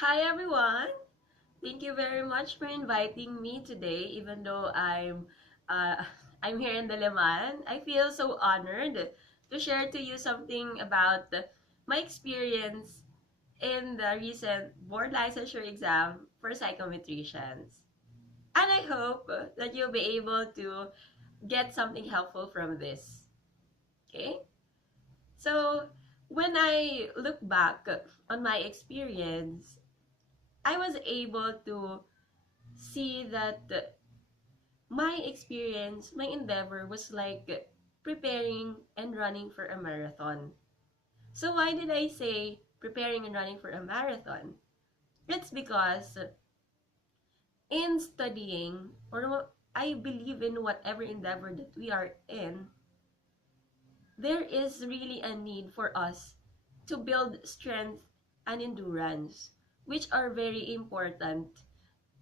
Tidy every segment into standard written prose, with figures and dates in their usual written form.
Hi everyone! Thank you very much for inviting me today. Even though uh, I'm here in Diliman, I feel so honored to share to you something about my experience in the recent board licensure exam for psychometricians. And I hope that you'll be able to get something helpful from this. Okay? So, when I look back on my experience, I was able to see that my experience, my endeavor was like preparing and running for a marathon. So why did I say preparing and running for a marathon? It's because in studying, or I believe in whatever endeavor that we are in, there is really a need for us to build strength and endurance, which are very important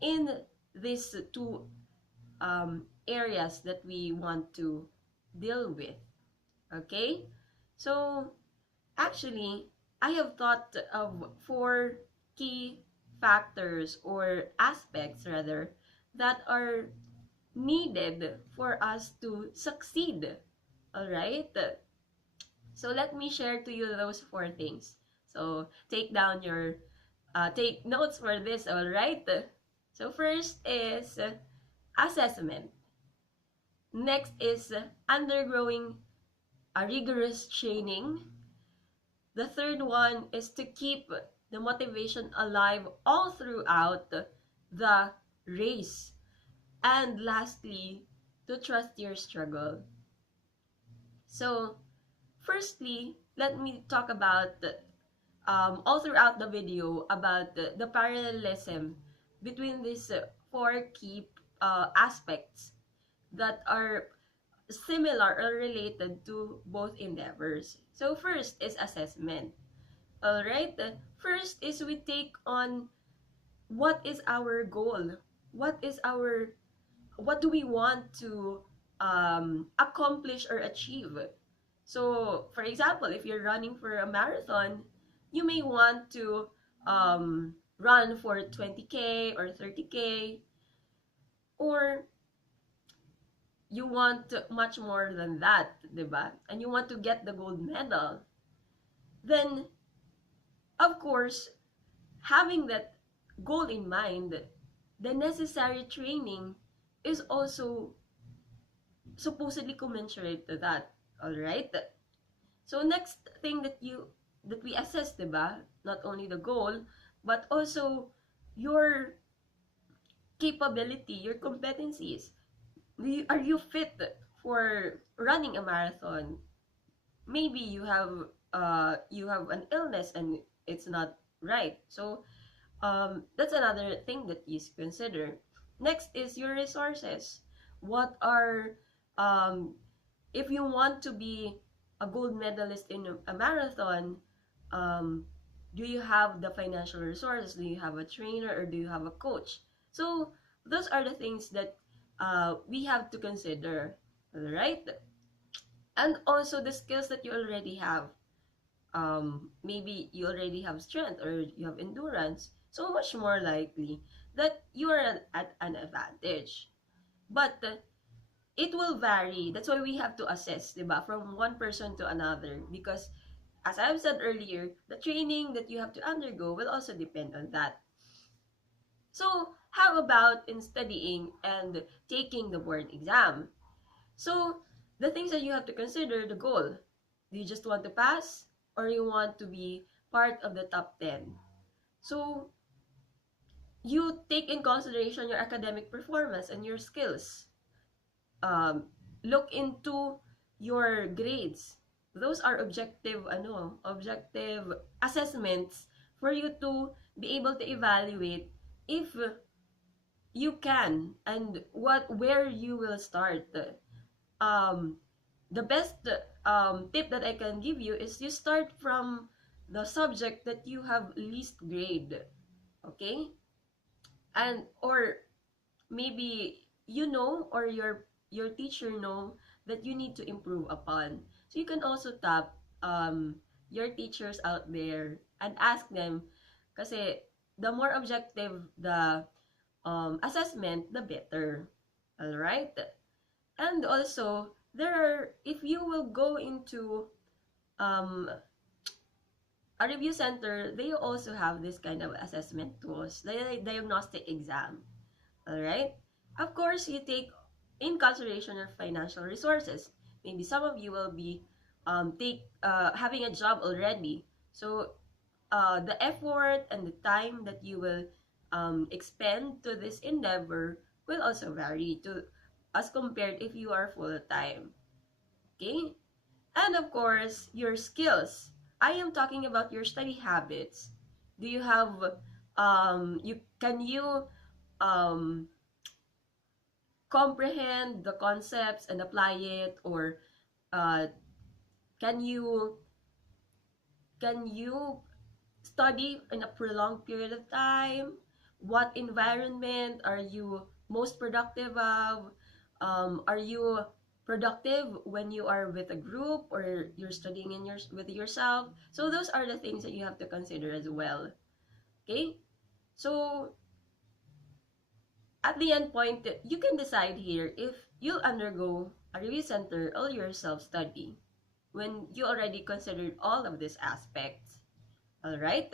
in these two areas that we want to deal with. Okay? So, actually, I have thought of four key factors or aspects, rather, that are needed for us to succeed. All right? So, let me share to you those four things. So, take notes for this, all right? So, first is assessment. Next is undergoing a rigorous training. The third one is to keep the motivation alive all throughout the race. And lastly, to trust your struggle. So, firstly, let me talk about all throughout the video about the parallelism between these four key aspects that are similar or related to both endeavors. So first is assessment. All right. First is we take on what is our goal? What do we want to accomplish or achieve? So, for example, if you're running for a marathon, you may want to run for 20K or 30K, or you want much more than that, diba? And you want to get the gold medal, then, of course, having that goal in mind, the necessary training is also supposedly commensurate to that. All right? So next thing that we assess, diba? Not only the goal, but also your capability, your competencies. Are you fit for running a marathon? Maybe you have an illness and it's not right. So that's another thing that you consider. Next is your resources. What are um if you want to be a gold medalist in a marathon, um do you have the financial resources? Do you have a trainer or do you have a coach? So those are the things that we have to consider, all right? And also the skills that you already have. Maybe you already have strength or you have endurance, so much more likely that you are at an advantage. But it will vary. That's why we have to assess, diba, from one person to another. Because, as I've said earlier, the training that you have to undergo will also depend on that. So, how about in studying and taking the board exam? So, the things that you have to consider, the goal. Do you just want to pass or you want to be part of the top 10? So, you take in consideration your academic performance and your skills. Um, Look into your grades. Those are objective assessments for you to be able to evaluate if you can and where you will start. um the best tip that I can give you is you start from the subject that you have least grade, okay? And or maybe or your teacher know that you need to improve upon. So you can also tap your teachers out there and ask them, kasi the more objective the assessment, the better. All right. And also, if you will go into um, a review center, they also have this kind of assessment tools, the diagnostic exam. All right. Of course, you take in consideration your financial resources. Maybe some of you will be having a job already. So the effort and the time that you will expend to this endeavor will also vary to as compared if you are full time. Okay? And of course, your skills. I am talking about your study habits. Do you have you um comprehend the concepts and apply it, or uh can you study in a prolonged period of time? What environment are you most productive of? Are you productive when you are with a group, or you're studying with yourself? So those are the things that you have to consider as well. Okay? So at the end point, you can decide here if you'll undergo a review center or your self-study when you already considered all of these aspects. Alright?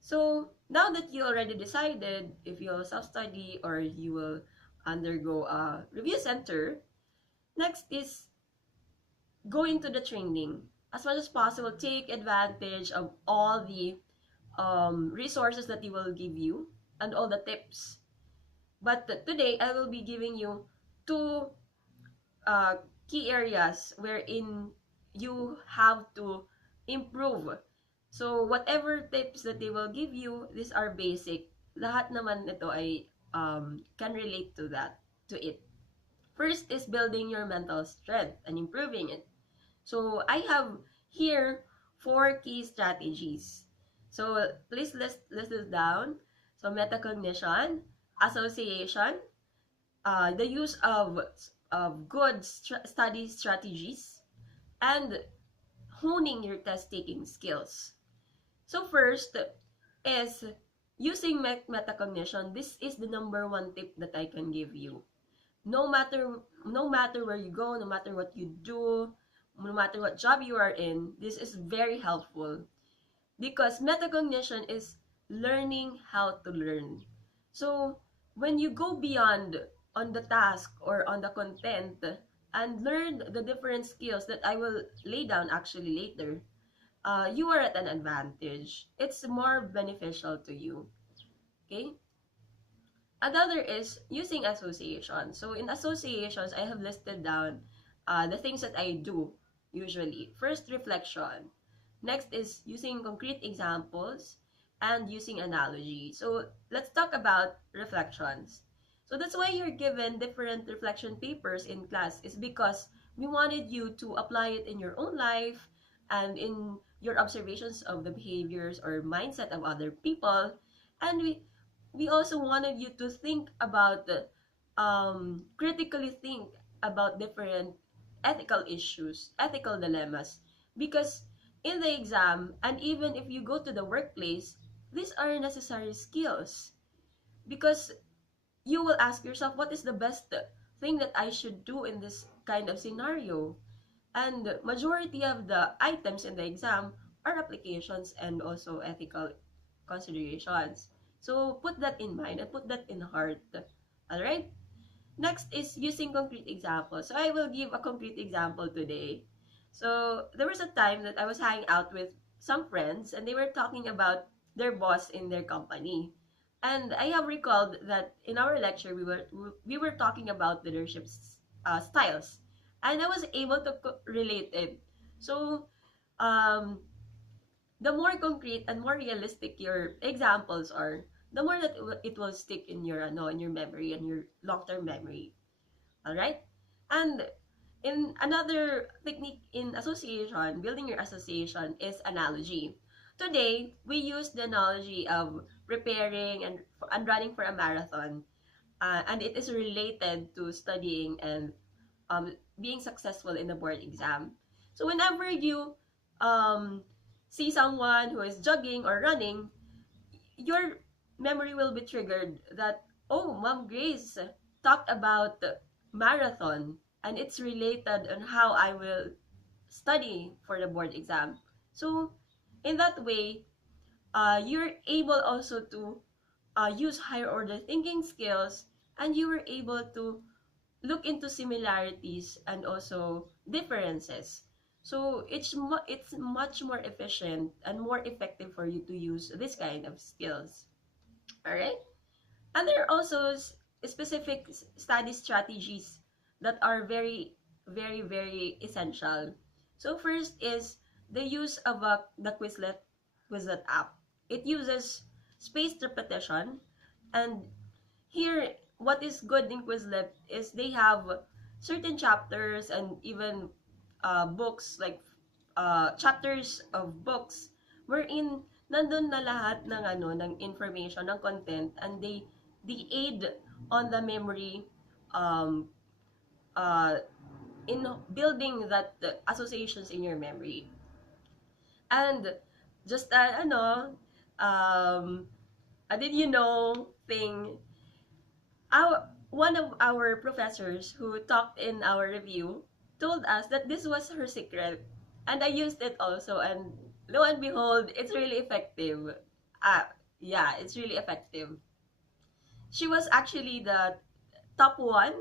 So now that you already decided if you'll self-study or you will undergo a review center, next is go into the training. As much as possible, take advantage of all the resources that you will give you and all the tips. But today, I will be giving you two uh, key areas wherein you have to improve. So, whatever tips that they will give you, these are basic. Lahat naman ito ay can relate to it. First is building your mental strength and improving it. So, I have here 4 key strategies. So, please list this down. So, metacognition, association, the use of good study strategies, and honing your test-taking skills. So first is using metacognition. This is the number 1 tip that I can give you. No matter where you go, no matter what you do, no matter what job you are in, this is very helpful because metacognition is learning how to learn. So when you go beyond on the task or on the content and learn the different skills that I will lay down actually later, you are at an advantage. It's more beneficial to you. Okay? Another is using association. So in associations, I have listed down the things that I do usually. First, reflection. Next is using concrete examples and using analogy. So let's talk about reflections. So that's why you're given different reflection papers in class, is because we wanted you to apply it in your own life and in your observations of the behaviors or mindset of other people. And we also wanted you to think about critically think about different ethical issues, ethical dilemmas, because in the exam and even if you go to the workplace, these are necessary skills, because you will ask yourself, what is the best thing that I should do in this kind of scenario? And majority of the items in the exam are applications and also ethical considerations. So put that in mind and put that in heart. All right? Next is using concrete examples. So I will give a concrete example today. So there was a time that I was hanging out with some friends and they were talking about their boss in their company. And I have recalled that in our lecture we were talking about leadership styles, and I was able to relate it. So um, the more concrete and more realistic your examples are, the more that it will stick in your in your memory and your long-term memory. All right? And in another technique in association, building your association, is analogy. Today, we use the analogy of preparing and running for a marathon, and it is related to studying and being successful in the board exam. So whenever you um, see someone who is jogging or running, your memory will be triggered that, oh, Mom Grace talked about marathon, and it's related on how I will study for the board exam. So in that way, you're able also to use higher order thinking skills, and you were able to look into similarities and also differences. So it's much more efficient and more effective for you to use this kind of skills. All right? And there are also specific study strategies that are very, very, very essential. So first is the use of the Quizlet app. It uses spaced repetition, and here, what is good in Quizlet is they have certain chapters and even books, like chapters of books wherein nandun na lahat ng ng information, ng content, and they aid on the memory, um uh in building that associations in your memory. And just did you know thing, one of our professors who talked in our review told us that this was her secret, and I used it also, and lo and behold, it's really effective. Yeah, it's really effective. She was actually the top one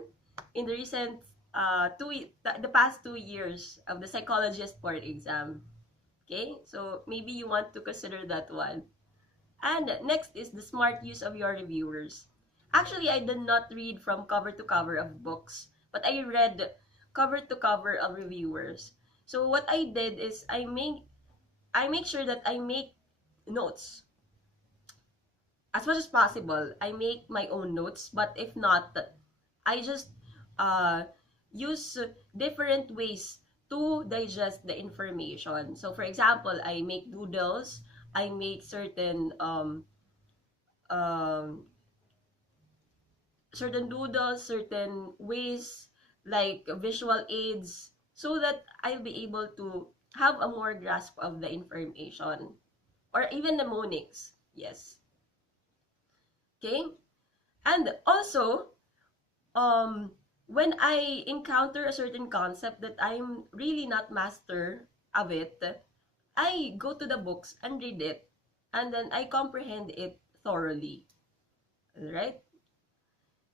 in the recent the past 2 years of the psychologist board exam. Okay, so maybe you want to consider that one. And next is the smart use of your reviewers. Actually, I did not read from cover to cover of books, but I read cover to cover of reviewers. So what I did is I make sure that I make notes as much as possible. I make my own notes, but if not, I just uh, use different ways to digest the information. So for example, I make doodles, I make um, certain doodles, certain ways, like visual aids, so that I'll be able to have a more grasp of the information, or even mnemonics. Yes. Okay. And also, um, when I encounter a certain concept that I'm really not master of it, I go to the books and read it, and then I comprehend it thoroughly. Right?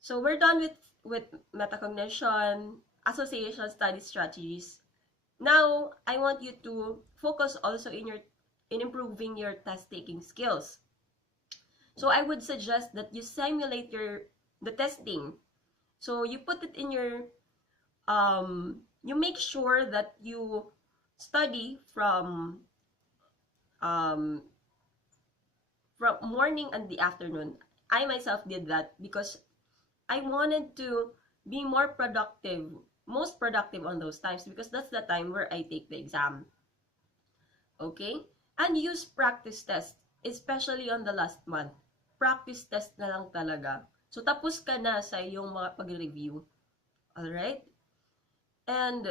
So we're done with metacognition, association study strategies. Now, I want you to focus also in improving your test taking skills. So I would suggest that you simulate the testing. So you put it in your you make sure that you study um from morning and the afternoon. I myself did that because I wanted to be more productive, most productive on those times, because that's the time where I take the exam. Okay? And use practice test, especially on the last month. Practice test na lang talaga. So tapos ka na sa iyong mga pag-review. Alright? And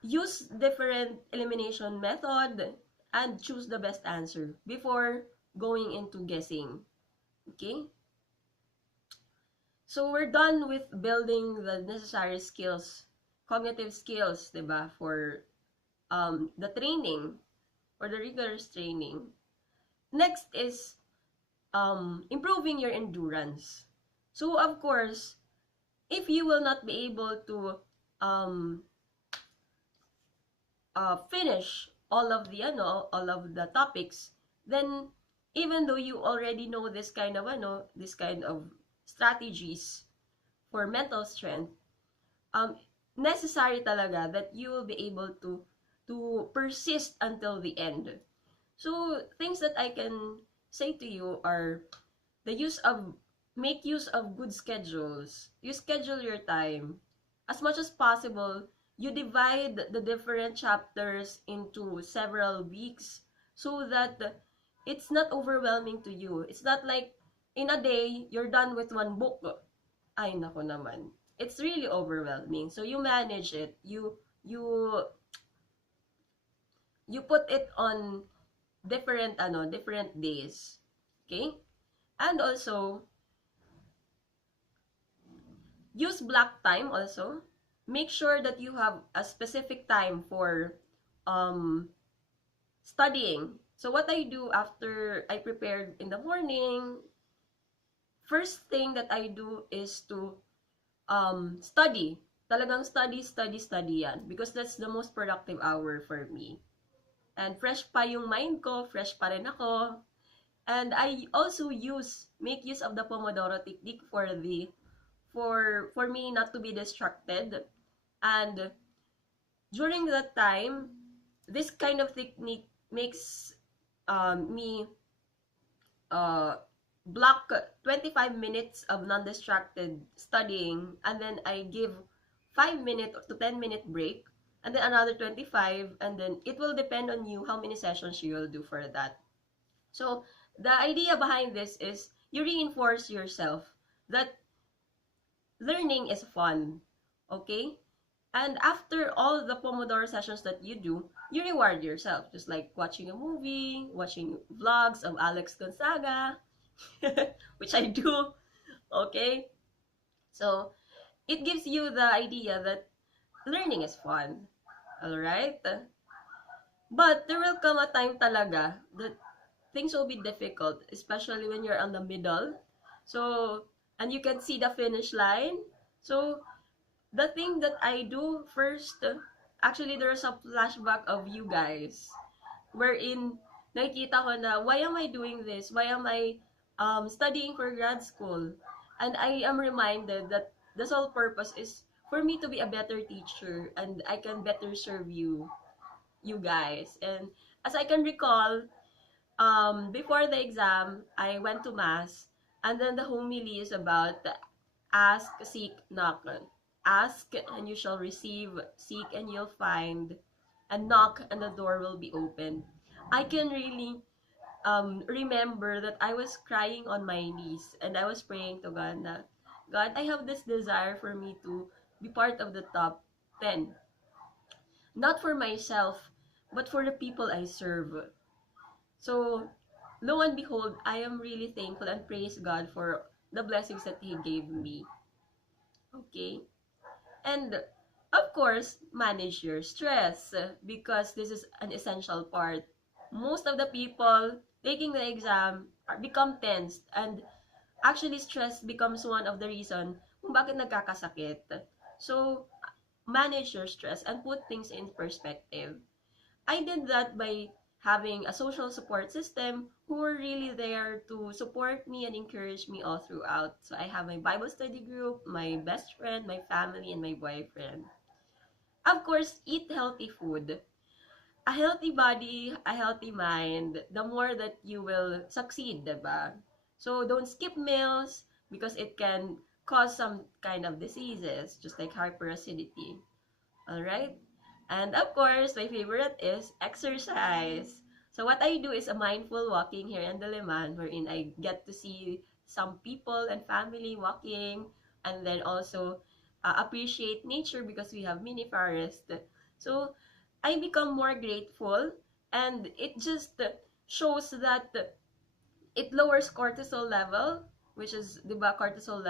use different elimination method and choose the best answer before going into guessing. Okay? So we're done with building the necessary skills, cognitive skills, diba, for the training or the rigorous training. Next is improving your endurance. So of course, if you will not be able to finish all of the topics, then even though you already know this kind of strategies for mental strength, necessary talaga that you will be able to persist until the end. So things that I can say to you are the make use of good schedules. You schedule your time as much as possible. You divide the different chapters into several weeks so that it's not overwhelming to you. It's not like in a day you're done with one book. Ay nako naman. It's really overwhelming. So you manage it. You put it on different days. Okay? And also, use block time also. Make sure that you have a specific time for um, studying. So what I do after I prepared in the morning, first thing that I do is to study. Talagang study yan. Because that's the most productive hour for me. And fresh pa yung mind ko, fresh pa rin ako. And I also make use of the Pomodoro technique for me not to be distracted. And during that time, this kind of technique makes me uh, block 25 minutes of non-distracted studying, and then I give 5 minute to 10 minute break, and then another 25, and then it will depend on you how many sessions you will do for that. So the idea behind this is you reinforce yourself that learning is fun, okay? And after all the Pomodoro sessions that you do, you reward yourself, just like watching a movie, watching vlogs of Alex Gonzaga, which I do, okay? So it gives you the idea that learning is fun, all right? But there will come a time talaga that things will be difficult, especially when you're on the middle. So, and you can see the finish line. So, the thing that I do first, actually there's a flashback of you guys, wherein nakikita ko na, why am I doing this? Why am I studying for grad school? And I am reminded that the sole purpose is for me to be a better teacher and I can better serve you guys. And as I can recall, before the exam, I went to mass, and then the homily is about ask, seek, knock. Ask and you shall receive, seek and you'll find, and knock and the door will be opened. I can really remember that I was crying on my knees and I was praying to God na, God, I have this desire for me to be part of the top 10. Not for myself, but for the people I serve. So, lo and behold, I am really thankful and praise God for the blessings that He gave me. Okay? And, of course, manage your stress because this is an essential part. Most of the people taking the exam become tensed, and actually stress becomes one of the reason kung bakit nagkakasakit. So, manage your stress and put things in perspective. I did that by having a social support system who were really there to support me and encourage me all throughout. So I have my Bible study group, my best friend, my family, and my boyfriend. Of course, eat healthy food. A healthy body, a healthy mind, the more that you will succeed, diba? So don't skip meals because it can cause some kind of diseases, just like hyperacidity. Alright? And of course, my favorite is exercise. So what I do is a mindful walking here in Diliman, wherein I get to see some people and family walking, and then also appreciate nature because we have mini forest. So I become more grateful, and it just shows that it lowers cortisol level, which is, diba, cortisol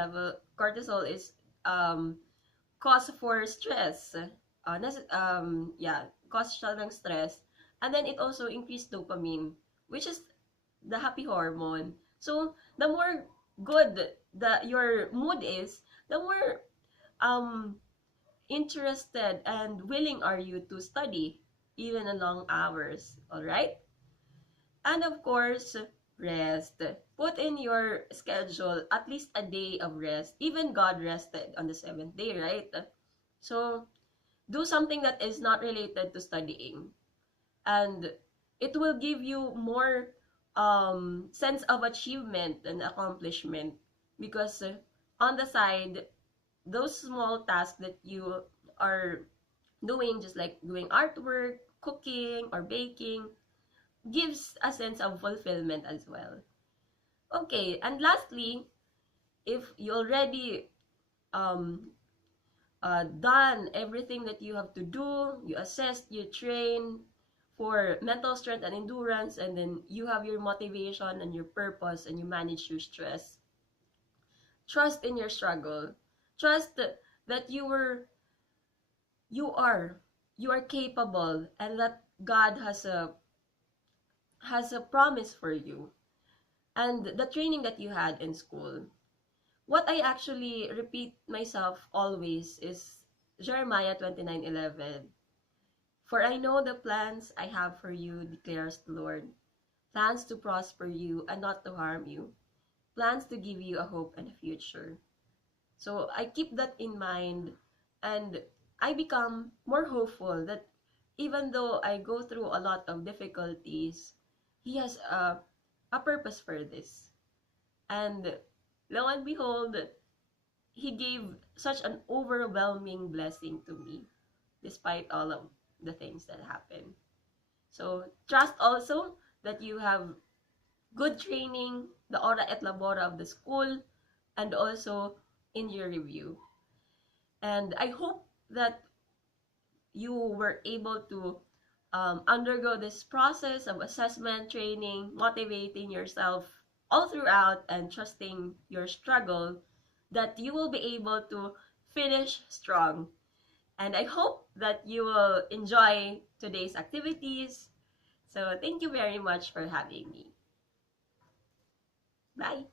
is cause for stress. Yeah, cause siya ng stress. And then it also increased dopamine, which is the happy hormone. So, the more good your mood is, the more interested and willing are you to study, even in long hours. Alright? And of course, rest. Put in your schedule at least a day of rest. Even God rested on the seventh day, right? So, do something that is not related to studying. And it will give you more sense of achievement and accomplishment. Because on the side, those small tasks that you are doing, just like doing artwork, cooking, or baking, gives a sense of fulfillment as well. Okay, and lastly, if you already um, done everything that you have to do, you assess, you train for mental strength and endurance, and then you have your motivation and your purpose, and you manage your stress. Trust in your struggle. Trust that you are you are capable, and that God has a promise for you. And the training that you had in school, what I actually repeat myself always is Jeremiah 29:11. For I know the plans I have for you, declares the Lord. Plans to prosper you and not to harm you. Plans to give you a hope and a future. So I keep that in mind, and I become more hopeful that even though I go through a lot of difficulties, He has a purpose for this. And lo and behold, He gave such an overwhelming blessing to me, despite all of the things that happen. So trust also that you have good training, the ora et labora of the school, and also in your review. And I hope that you were able to undergo this process of assessment, training, motivating yourself all throughout, and trusting your struggle, that you will be able to finish strong. And I hope that you will enjoy today's activities. So thank you very much for having me. Bye.